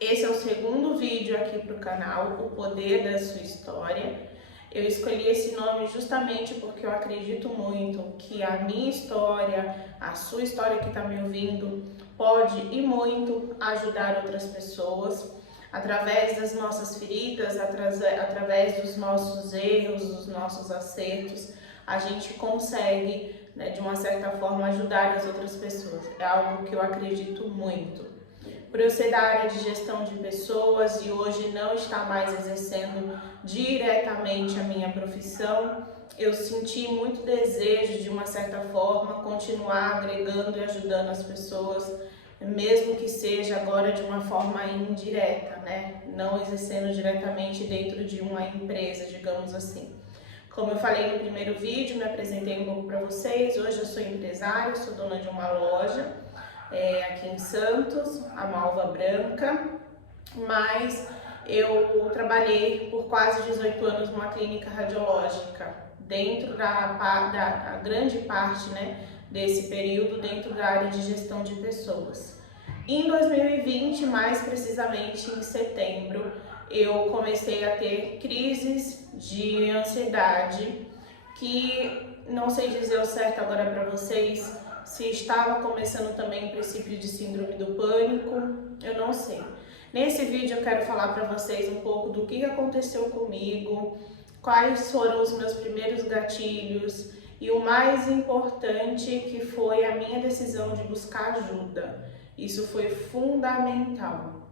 Esse é o segundo vídeo aqui para o canal, O Poder da Sua História. Eu escolhi esse nome justamente porque eu acredito muito que a minha história, a sua história que está me ouvindo, pode e muito ajudar outras pessoas. Através das nossas feridas, através dos nossos erros, dos nossos acertos, a gente consegue, de uma certa forma, ajudar as outras pessoas. É algo que eu acredito muito. Por eu ser da área de gestão de pessoas e hoje não estar mais exercendo diretamente a minha profissão, eu senti muito desejo, de uma certa forma, continuar agregando e ajudando as pessoas, mesmo que seja agora de uma forma indireta, né? Não exercendo diretamente dentro de uma empresa, digamos assim. Como eu falei no primeiro vídeo, me apresentei um pouco para vocês. Hoje eu sou empresária, sou dona de uma loja aqui em Santos, a Malva Branca, mas eu trabalhei por quase 18 anos numa clínica radiológica, dentro da grande parte, desse período dentro da área de gestão de pessoas. Em 2020, mais precisamente em setembro, eu comecei a ter crises de ansiedade, que não sei dizer o certo agora para vocês, se estava começando também o princípio de síndrome do pânico, eu não sei. Nesse vídeo eu quero falar para vocês um pouco do que aconteceu comigo, quais foram os meus primeiros gatilhos e o mais importante, que foi a minha decisão de buscar ajuda. Isso foi fundamental.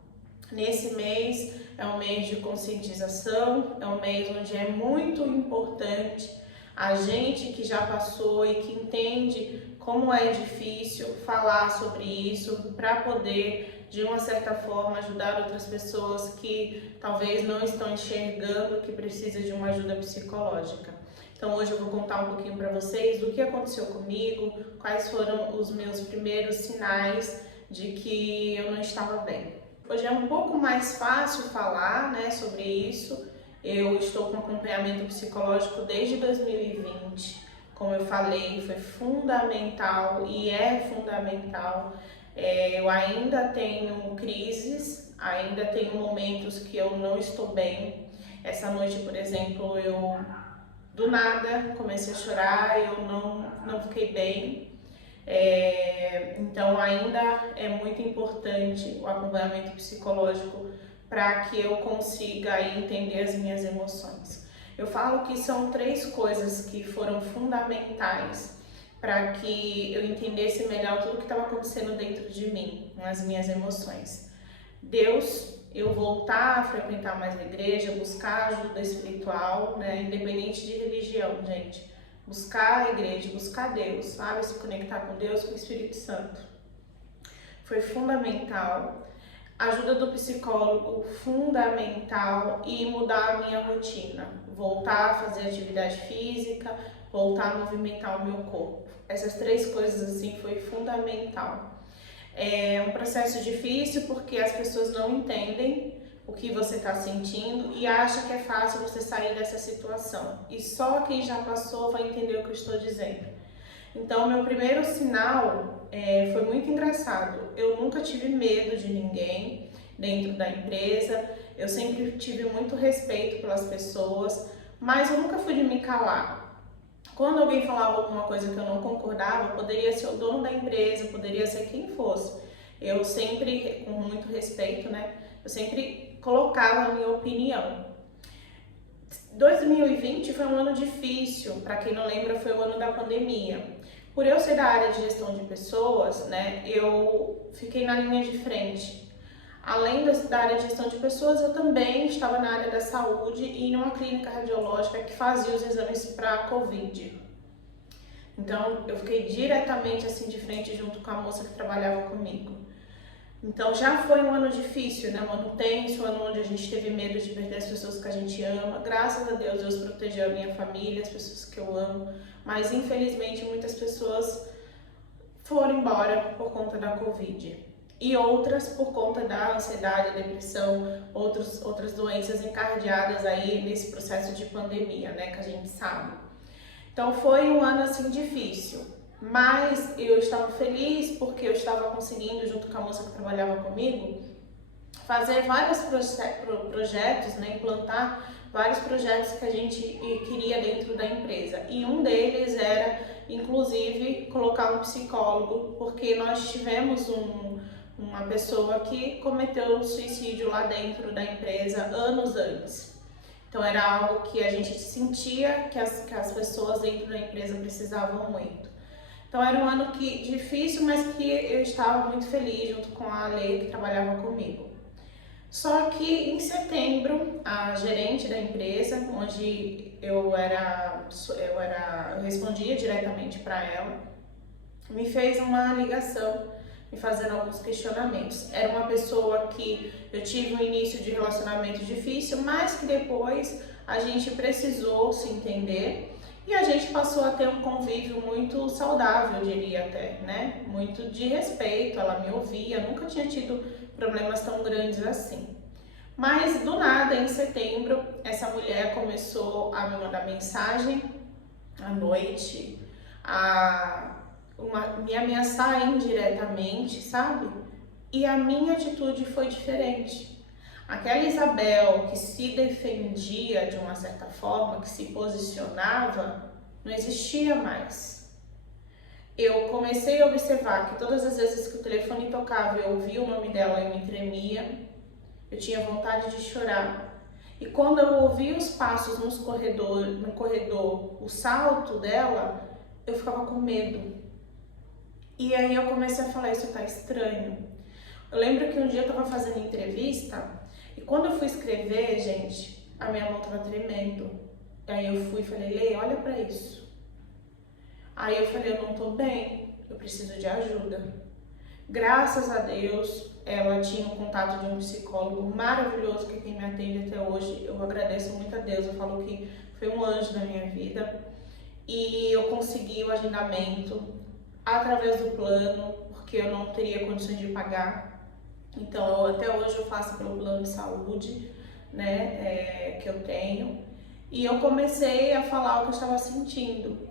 Nesse mês é um mês de conscientização, é um mês onde é muito importante a gente que já passou e que entende como é difícil falar sobre isso, para poder, de uma certa forma, ajudar outras pessoas que talvez não estão enxergando que precisa de uma ajuda psicológica. Então hoje eu vou contar um pouquinho para vocês do que aconteceu comigo, quais foram os meus primeiros sinais de que eu não estava bem. Hoje é um pouco mais fácil falar, sobre isso. Eu estou com acompanhamento psicológico desde 2020. Como eu falei, foi fundamental e é fundamental. Eu ainda tenho crises, ainda tenho momentos que eu não estou bem. Essa noite, por exemplo, eu do nada comecei a chorar, eu não fiquei bem. Então ainda é muito importante o acompanhamento psicológico para que eu consiga entender as minhas emoções. Eu falo que são 3 coisas que foram fundamentais para que eu entendesse melhor tudo o que estava acontecendo dentro de mim, nas minhas emoções. Deus, eu voltar a frequentar mais a igreja, buscar ajuda espiritual, independente de religião, gente. Buscar a igreja, buscar Deus, sabe? Se conectar com Deus, com o Espírito Santo. Foi fundamental. Ajuda do psicólogo, fundamental. E mudar a minha rotina. Voltar a fazer atividade física, voltar a movimentar o meu corpo. Essas 3 coisas, assim, foi fundamental. É um processo difícil porque as pessoas não entendem o que você está sentindo e acha que é fácil você sair dessa situação. E só quem já passou vai entender o que eu estou dizendo. Então, meu primeiro sinal foi muito engraçado. Eu nunca tive medo de ninguém dentro da empresa. Eu sempre tive muito respeito pelas pessoas, mas eu nunca fui de me calar. Quando alguém falava alguma coisa que eu não concordava, poderia ser o dono da empresa, poderia ser quem fosse. Eu sempre, com muito respeito, eu sempre colocava a minha opinião. 2020 foi um ano difícil, para quem não lembra, foi o ano da pandemia. Por eu ser da área de gestão de pessoas, eu fiquei na linha de frente. Além da área de gestão de pessoas, eu também estava na área da saúde e numa clínica radiológica que fazia os exames para a Covid. Então, eu fiquei diretamente assim de frente junto com a moça que trabalhava comigo. Então, já foi um ano difícil, um ano tenso, um ano onde a gente teve medo de perder as pessoas que a gente ama. Graças a Deus, Deus protegeu a minha família, as pessoas que eu amo. Mas, infelizmente, muitas pessoas foram embora por conta da Covid. E outras por conta da ansiedade, depressão, outras doenças encadeadas aí nesse processo de pandemia, que a gente sabe. Então foi um ano assim difícil, mas eu estava feliz porque eu estava conseguindo, junto com a moça que trabalhava comigo, fazer vários projetos, né, implantar vários projetos que a gente queria dentro da empresa. E um deles era, inclusive, colocar um psicólogo, porque nós tivemos uma pessoa que cometeu suicídio lá dentro da empresa anos antes. Então era algo que a gente sentia que as pessoas dentro da empresa precisavam muito. Então era um ano difícil, mas que eu estava muito feliz junto com a Ale, que trabalhava comigo. Só que em setembro, a gerente da empresa, onde eu respondia diretamente para ela, me fez uma ligação, me fazendo alguns questionamentos. Era uma pessoa que eu tive um início de relacionamento difícil, mas que depois a gente precisou se entender e a gente passou a ter um convívio muito saudável, eu diria até, né? Muito de respeito, ela me ouvia, nunca tinha tido problemas tão grandes assim. Mas do nada, em setembro, essa mulher começou a me mandar mensagem à noite, me ameaçar indiretamente, sabe? E a minha atitude foi diferente. Aquela Isabel que se defendia de uma certa forma, que se posicionava, não existia mais. Eu comecei a observar que todas as vezes que o telefone tocava, eu ouvia o nome dela e me tremia, eu tinha vontade de chorar. E quando eu ouvia os passos no corredor, o salto dela, eu ficava com medo. E aí eu comecei a falar, isso tá estranho. Eu lembro que um dia eu tava fazendo entrevista e quando eu fui escrever, gente, a minha mão tava tremendo. Aí eu fui e falei, Lê, olha pra isso. Aí eu falei, eu não tô bem, eu preciso de ajuda. Graças a Deus, ela tinha um contato de um psicólogo maravilhoso, que é quem me atende até hoje. Eu agradeço muito a Deus, eu falo que foi um anjo na minha vida. E eu consegui o agendamento através do plano, porque eu não teria condições de pagar. Então, até hoje eu faço pelo plano de saúde, né, que eu tenho. E eu comecei a falar o que eu estava sentindo.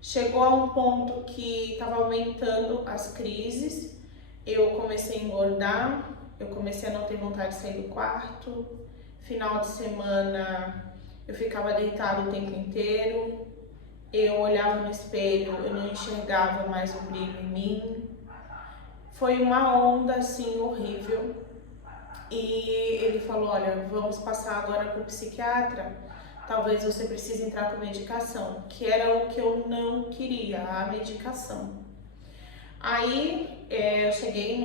Chegou a um ponto que estava aumentando as crises, eu comecei a engordar, eu comecei a não ter vontade de sair do quarto. Final de semana eu ficava deitada o tempo inteiro, eu olhava no espelho, eu não enxergava mais o brilho em mim. Foi uma onda assim horrível. E ele falou, olha, vamos passar agora para o psiquiatra, talvez você precise entrar com medicação, que era o que eu não queria, a medicação. Aí eu cheguei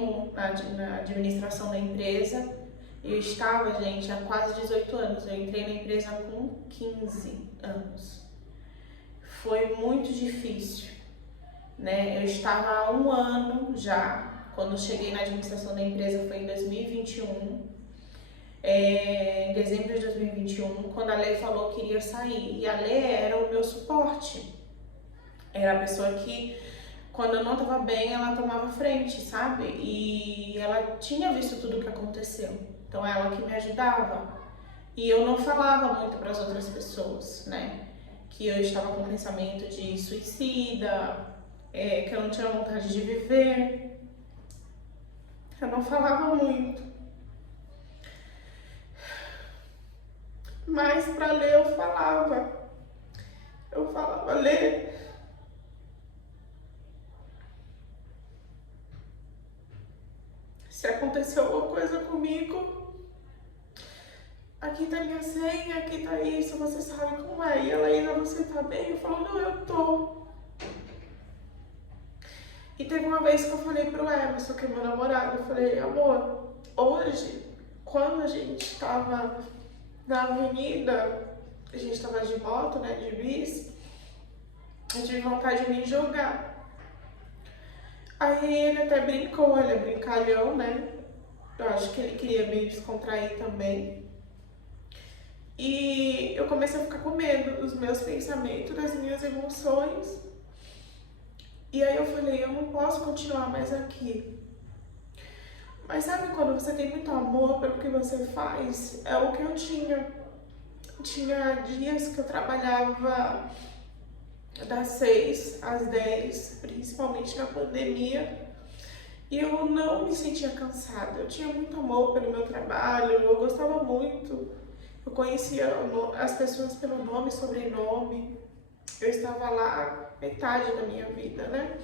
na administração da empresa, eu estava, gente, há quase 18 anos, eu entrei na empresa com 15 anos. Foi muito difícil, né? Eu estava há um ano já. Quando cheguei na administração da empresa foi em 2021, em dezembro de 2021, quando a Lê falou que iria sair. E a Lê era o meu suporte, era a pessoa que, quando eu não estava bem, ela tomava frente, sabe? E ela tinha visto tudo o que aconteceu, então ela que me ajudava. E eu não falava muito para as outras pessoas, né? Que eu estava com pensamento de suicida, que eu não tinha vontade de viver. Eu não falava muito, mas para Lê eu falava. Eu falava, Lê, se aconteceu alguma coisa comigo, aqui tá minha senha, aqui tá isso, você sabe como é. E ela ainda, você tá bem? Eu falo, não, eu tô. E teve uma vez que eu falei pro Emerson, que é meu namorado, eu falei, amor, hoje, quando a gente tava na avenida, a gente tava de moto, né, de bis, eu tive vontade de me jogar. Aí ele até brincou, ele é brincalhão, né, eu acho que ele queria me descontrair também. E eu comecei a ficar com medo dos meus pensamentos, das minhas emoções. E aí eu falei, eu não posso continuar mais aqui. Mas sabe quando você tem muito amor pelo que você faz? É o que eu tinha. Tinha dias que eu trabalhava das 6 às 10, principalmente na pandemia. E eu não me sentia cansada, eu tinha muito amor pelo meu trabalho, eu gostava muito, eu conhecia as pessoas pelo nome e sobrenome, eu estava lá metade da minha vida, né?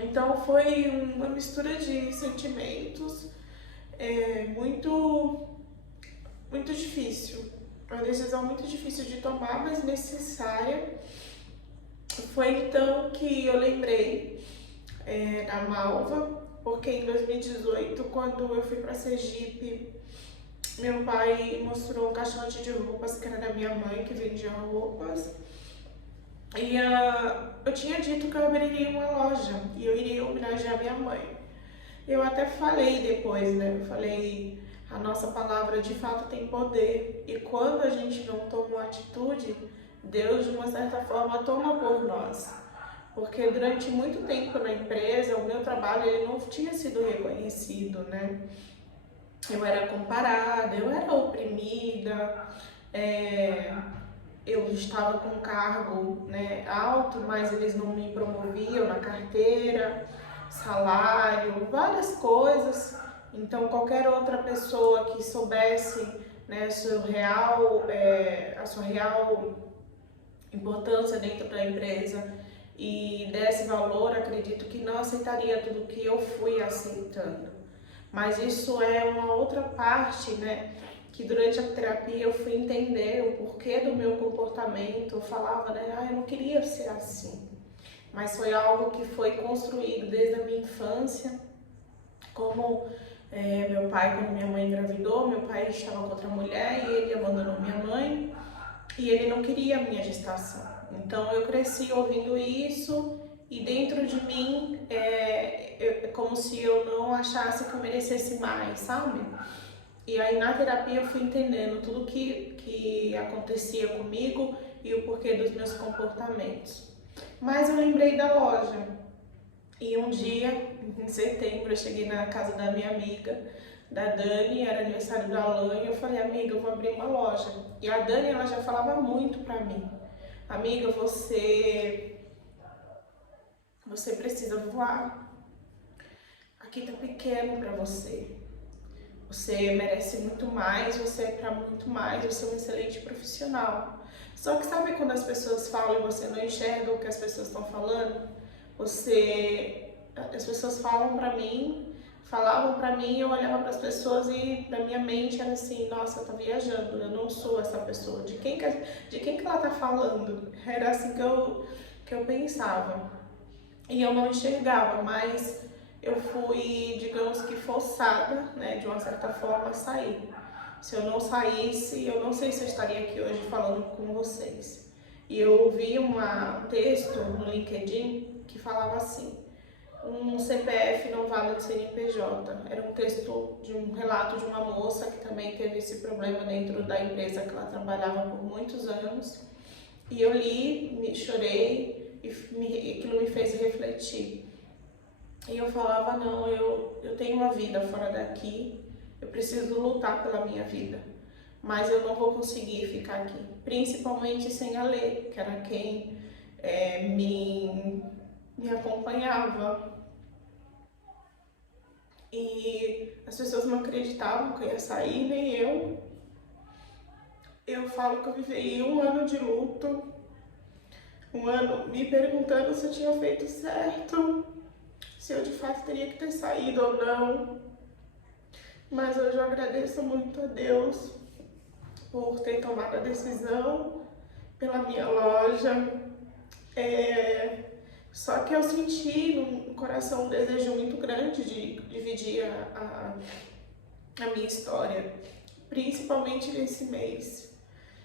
Então foi uma mistura de sentimentos, muito, muito difícil, uma decisão muito difícil de tomar, mas necessária. Foi então que eu lembrei da Malva, porque em 2018, quando eu fui para Sergipe, meu pai mostrou um caixote de roupas que era da minha mãe, que vendia roupas. E eu tinha dito que eu abriria uma loja e eu iria homenagear minha mãe. Eu até falei depois, né? Eu falei, a nossa palavra de fato tem poder. E quando a gente não toma uma atitude, Deus, de uma certa forma, toma por nós. Porque durante muito tempo na empresa, o meu trabalho ele não tinha sido reconhecido, né? Eu era comparada, eu era oprimida, eu estava com um cargo, né, alto, mas eles não me promoviam na carteira, salário, várias coisas. Então qualquer outra pessoa que soubesse, né, a sua real importância dentro da empresa e desse valor, acredito que não aceitaria tudo que eu fui aceitando. Mas isso é uma outra parte, né? Que durante a terapia eu fui entender o porquê do meu comportamento. Eu falava, né? Eu não queria ser assim. Mas foi algo que foi construído desde a minha infância. Como meu pai, quando minha mãe engravidou, meu pai estava com outra mulher e ele abandonou minha mãe. E ele não queria a minha gestação. Então eu cresci ouvindo isso e dentro de mim é como se eu não achasse que eu merecesse mais, sabe? E aí na terapia eu fui entendendo tudo que acontecia comigo e o porquê dos meus comportamentos. Mas eu lembrei da loja. E um dia, em setembro, eu cheguei na casa da minha amiga, da Dani, era aniversário da Alain, e eu falei, amiga, eu vou abrir uma loja. E a Dani, ela já falava muito pra mim, amiga, você precisa voar, aqui tá pequeno pra você. Você merece muito mais, você é pra muito mais, você é um excelente profissional. Só que sabe quando as pessoas falam e você não enxerga o que as pessoas estão falando? As pessoas falavam pra mim, eu olhava para as pessoas e na minha mente era assim, nossa, tá viajando, eu não sou essa pessoa, de quem que ela tá falando? Era assim que eu pensava. E eu não enxergava, mas eu fui, digamos que forçada, né, de uma certa forma, a sair. Se eu não saísse, eu não sei se eu estaria aqui hoje falando com vocês. E eu ouvi um texto no LinkedIn que falava assim, um CPF não vale um CNPJ. Era um texto de um relato de uma moça que também teve esse problema dentro da empresa que ela trabalhava por muitos anos. E eu li, chorei e aquilo me fez refletir. E eu falava, não, eu tenho uma vida fora daqui, eu preciso lutar pela minha vida, mas eu não vou conseguir ficar aqui, principalmente sem a Lê, que era quem me acompanhava. E as pessoas não acreditavam que eu ia sair, nem eu. Eu falo que eu vivi um ano de luto, um ano me perguntando se eu tinha feito certo, se eu de fato teria que ter saído ou não. Mas hoje eu agradeço muito a Deus por ter tomado a decisão pela minha loja. Só que eu senti no coração um desejo muito grande de dividir a minha história, principalmente nesse mês.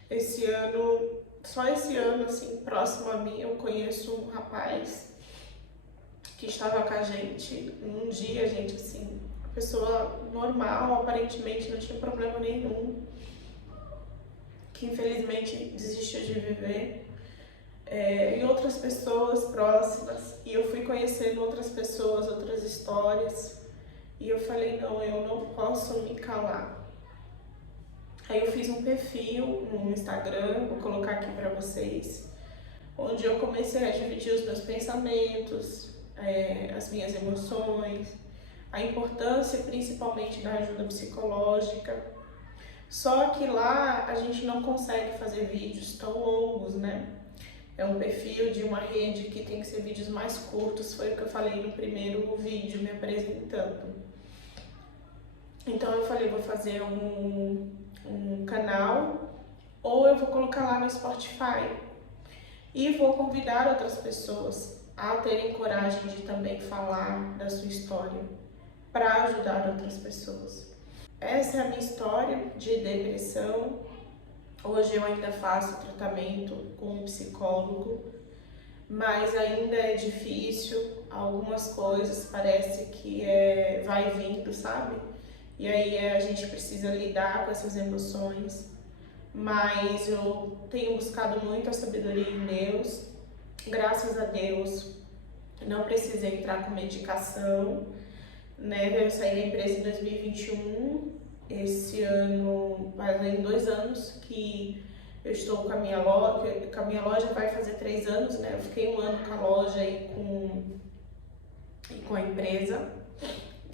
Esse ano, só esse ano, assim, próximo a mim, eu conheço um rapaz que estava com a gente. Um dia, gente, assim, pessoa normal, aparentemente não tinha problema nenhum, que infelizmente desistiu de viver. E outras pessoas próximas, e eu fui conhecendo outras pessoas, outras histórias, e eu falei, não, eu não posso me calar. Aí eu fiz um perfil no Instagram, vou colocar aqui pra vocês, onde eu comecei a dividir os meus pensamentos, as minhas emoções, a importância principalmente da ajuda psicológica. Só que lá a gente não consegue fazer vídeos tão longos, né? É um perfil de uma rede que tem que ser vídeos mais curtos, foi o que eu falei no primeiro vídeo me apresentando. Então eu falei, vou fazer um canal ou eu vou colocar lá no Spotify e vou convidar outras pessoas a terem coragem de também falar da sua história para ajudar outras pessoas. Essa é a minha história de depressão. Hoje eu ainda faço tratamento com um psicólogo, mas ainda é difícil. Algumas coisas parece que vai vindo, sabe? E aí a gente precisa lidar com essas emoções. Mas eu tenho buscado muito a sabedoria em Deus. Graças a Deus, não precisei entrar com medicação, né? Eu saí da empresa em 2021. Esse ano, fazem 2 anos que eu estou com a minha loja. Com a minha loja vai fazer 3 anos, né? Eu fiquei 1 ano com a loja e com a empresa.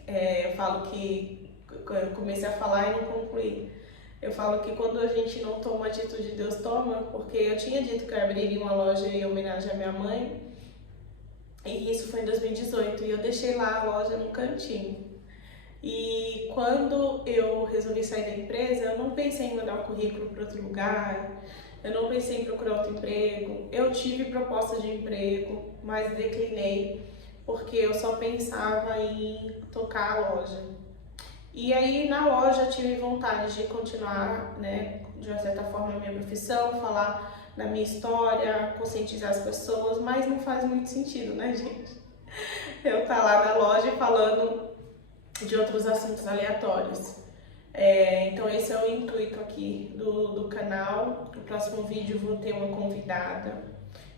Eu falo que eu comecei a falar e não concluí. Eu falo que quando a gente não toma a atitude, Deus toma, porque eu tinha dito que eu abriria uma loja em homenagem à minha mãe, e isso foi em 2018, e eu deixei lá a loja no cantinho. E quando eu resolvi sair da empresa, eu não pensei em mandar o currículo para outro lugar, eu não pensei em procurar outro emprego. Eu tive proposta de emprego, mas declinei, porque eu só pensava em tocar a loja. E aí na loja eu tive vontade de continuar, né, de uma certa forma a minha profissão, falar da minha história, conscientizar as pessoas, mas não faz muito sentido, né, gente? Eu tá lá na loja falando de outros assuntos aleatórios. Então esse é o intuito aqui do canal. No próximo vídeo eu vou ter uma convidada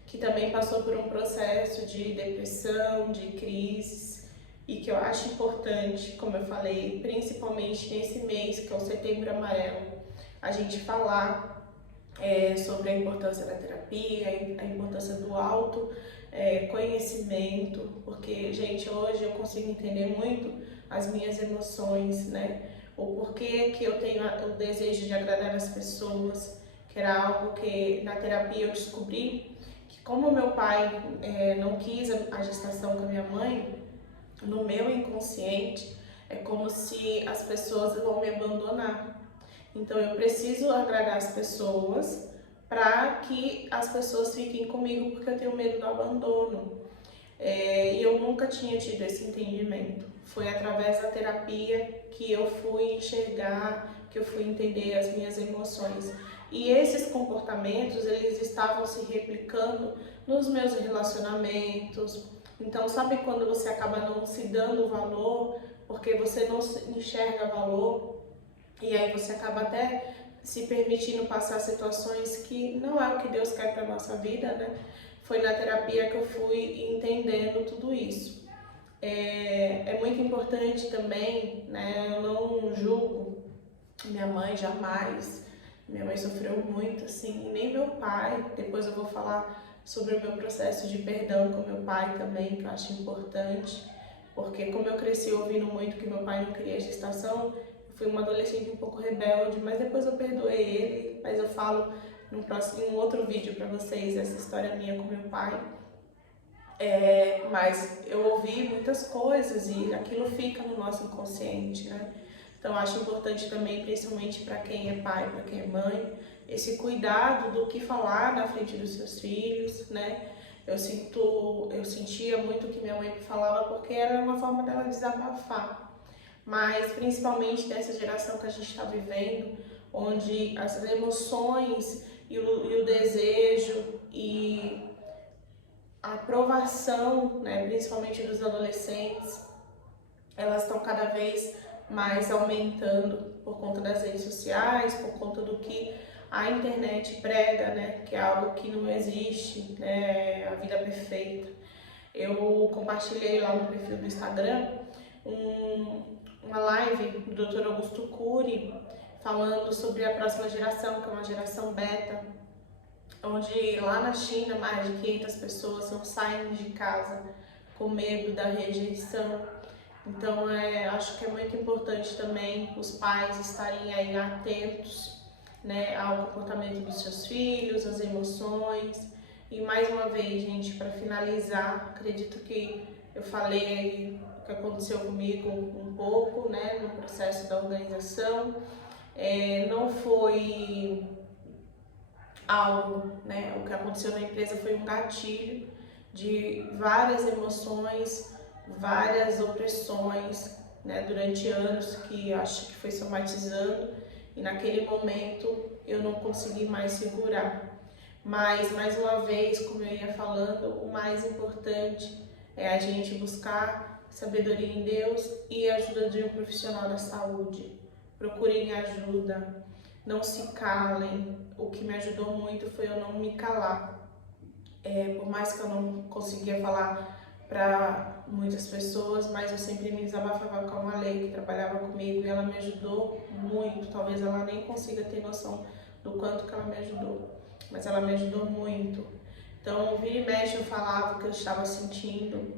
que também passou por um processo de depressão, de crise, e que eu acho importante, como eu falei, principalmente nesse mês que é o Setembro Amarelo, a gente falar sobre a importância da terapia, a importância do autoconhecimento, porque, gente, hoje eu consigo entender muito as minhas emoções, né? O porquê que eu tenho o desejo de agradar as pessoas, que era algo que na terapia eu descobri, que como meu pai não quis a gestação com a minha mãe, no meu inconsciente é como se as pessoas vão me abandonar. Então eu preciso agradar as pessoas para que as pessoas fiquem comigo, porque eu tenho medo do abandono. E eu nunca tinha tido esse entendimento. Foi através da terapia que eu fui enxergar, que eu fui entender as minhas emoções. E esses comportamentos, eles estavam se replicando nos meus relacionamentos. Então, sabe quando você acaba não se dando valor, porque você não enxerga valor, e aí você acaba até se permitindo passar situações que não é o que Deus quer para nossa vida, né? Foi na terapia que eu fui entendendo tudo isso. É muito importante também, né? Eu não julgo minha mãe jamais. Minha mãe sofreu muito, assim, e nem meu pai. Depois eu vou falar sobre o meu processo de perdão com meu pai também, que eu acho importante. Porque como eu cresci ouvindo muito que meu pai não queria gestação, eu fui uma adolescente um pouco rebelde, mas depois eu perdoei ele. Mas eu falo em um outro vídeo para vocês essa história minha com meu pai. Mas eu ouvi muitas coisas e aquilo fica no nosso inconsciente, né? Então acho importante também, principalmente para quem é pai, para quem é mãe, esse cuidado do que falar na frente dos seus filhos, né? Eu sentia muito o que minha mãe falava porque era uma forma dela desabafar. Mas principalmente nessa geração que a gente está vivendo, onde as emoções e o desejo e a aprovação, né, principalmente dos adolescentes, elas estão cada vez mais aumentando por conta das redes sociais, por conta do que a internet prega, né, que é algo que não existe, né, a vida perfeita. Eu compartilhei lá no perfil do Instagram uma live do Dr. Augusto Cury falando sobre a próxima geração, que é uma geração beta, onde lá na China mais de 500 pessoas não saem de casa com medo da rejeição. Então, acho que é muito importante também os pais estarem aí atentos, né, ao comportamento dos seus filhos, às emoções. E mais uma vez, gente, para finalizar, acredito que eu falei aí o que aconteceu comigo um pouco, né, no processo da organização. Não foi algo, né, o que aconteceu na empresa foi um gatilho de várias emoções, várias opressões, né, durante anos que acho que foi somatizando, e naquele momento eu não consegui mais segurar. Mas, mais uma vez, como eu ia falando, o mais importante é a gente buscar sabedoria em Deus e a ajuda de um profissional da saúde. Procurem ajuda, não se calem. O que me ajudou muito foi eu não me calar. Por mais que eu não conseguia falar para muitas pessoas, mas eu sempre me desabafava com a Lei, que trabalhava comigo, e ela me ajudou muito. Talvez ela nem consiga ter noção do quanto que ela me ajudou, mas ela me ajudou muito. Então, vira e mexe eu falava o que eu estava sentindo,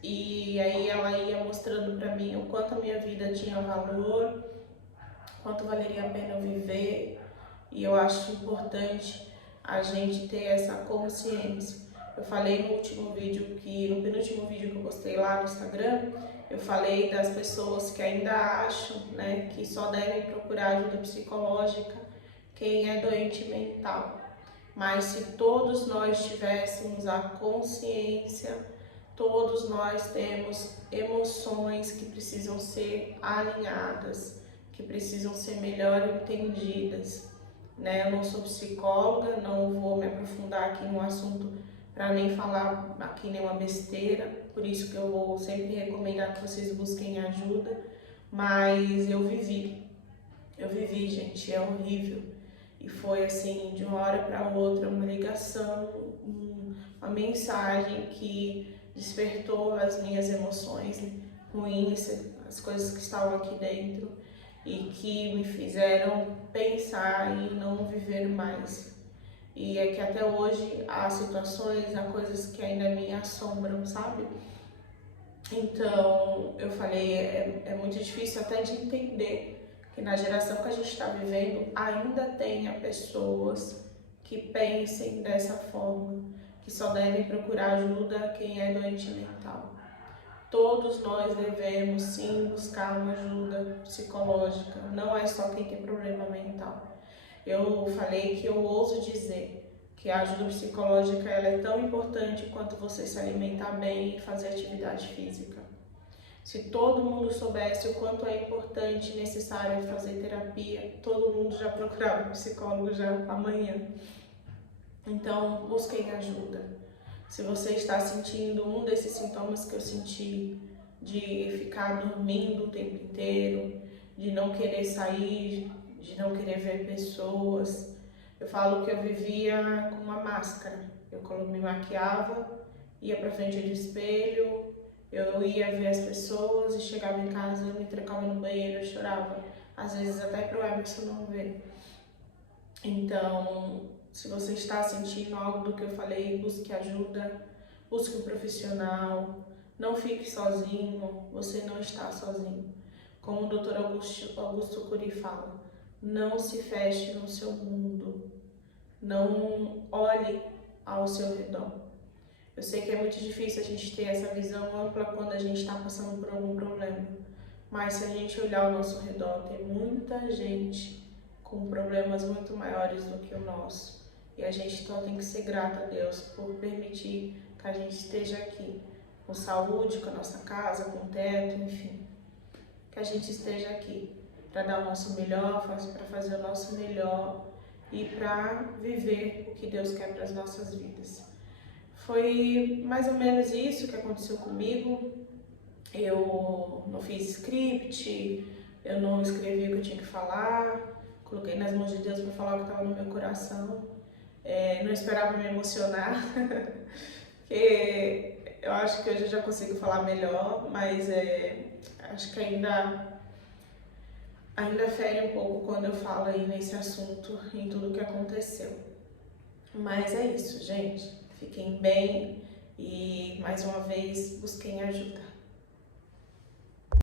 e aí ela ia mostrando para mim o quanto a minha vida tinha valor, quanto valeria a pena eu viver, e eu acho importante a gente ter essa consciência. Eu falei no último vídeo, no penúltimo vídeo que eu postei lá no Instagram, eu falei das pessoas que ainda acham, né, que só devem procurar ajuda psicológica quem é doente mental. Mas se todos nós tivéssemos a consciência, todos nós temos emoções que precisam ser alinhadas, que precisam ser melhor entendidas, né? Eu não sou psicóloga, não vou me aprofundar aqui no assunto para nem falar aqui nenhuma besteira, por isso que eu vou sempre recomendar que vocês busquem ajuda, mas eu vivi, gente, é horrível. E foi assim, de uma hora para outra, uma ligação, uma mensagem que despertou as minhas emoções ruins, as coisas que estavam aqui dentro e que me fizeram pensar em não viver mais. E é que até hoje há situações, há coisas que ainda me assombram, sabe? Então, eu falei, é muito difícil até de entender que na geração que a gente está vivendo ainda tenha pessoas que pensem dessa forma, que só devem procurar ajuda quem é doente mental. Todos nós devemos sim buscar uma ajuda psicológica, não é só quem tem problema mental. Eu falei que eu ouso dizer que a ajuda psicológica ela é tão importante quanto você se alimentar bem e fazer atividade física. Se todo mundo soubesse o quanto é importante e necessário fazer terapia, todo mundo já procurava um psicólogo já amanhã. Então, busquem ajuda. Se você está sentindo um desses sintomas que eu senti, de ficar dormindo o tempo inteiro, de não querer sair, de não querer ver pessoas, eu falo que eu vivia com uma máscara. Eu me maquiava, ia pra frente do espelho, eu ia ver as pessoas e chegava em casa, eu me trancava no banheiro, eu chorava. Às vezes até pro Emerson não ver. Então, se você está sentindo algo do que eu falei, busque ajuda, busque um profissional, não fique sozinho, você não está sozinho. Como o Dr. Augusto Cury fala, não se feche no seu mundo, não olhe ao seu redor. Eu sei que é muito difícil a gente ter essa visão ampla quando a gente está passando por algum problema, mas se a gente olhar ao nosso redor, tem muita gente com problemas muito maiores do que o nosso. E a gente só tem que ser grata a Deus por permitir que a gente esteja aqui, com saúde, com a nossa casa, com teto, enfim. Que a gente esteja aqui para dar o nosso melhor, para fazer o nosso melhor e para viver o que Deus quer para as nossas vidas. Foi mais ou menos isso que aconteceu comigo. Eu não fiz script, eu não escrevi o que eu tinha que falar, coloquei nas mãos de Deus para falar o que estava no meu coração. Não esperava me emocionar, porque eu acho que hoje eu já consigo falar melhor, mas acho que ainda fere um pouco quando eu falo aí nesse assunto, em tudo que aconteceu. Mas é isso, gente. Fiquem bem, e mais uma vez busquem ajuda.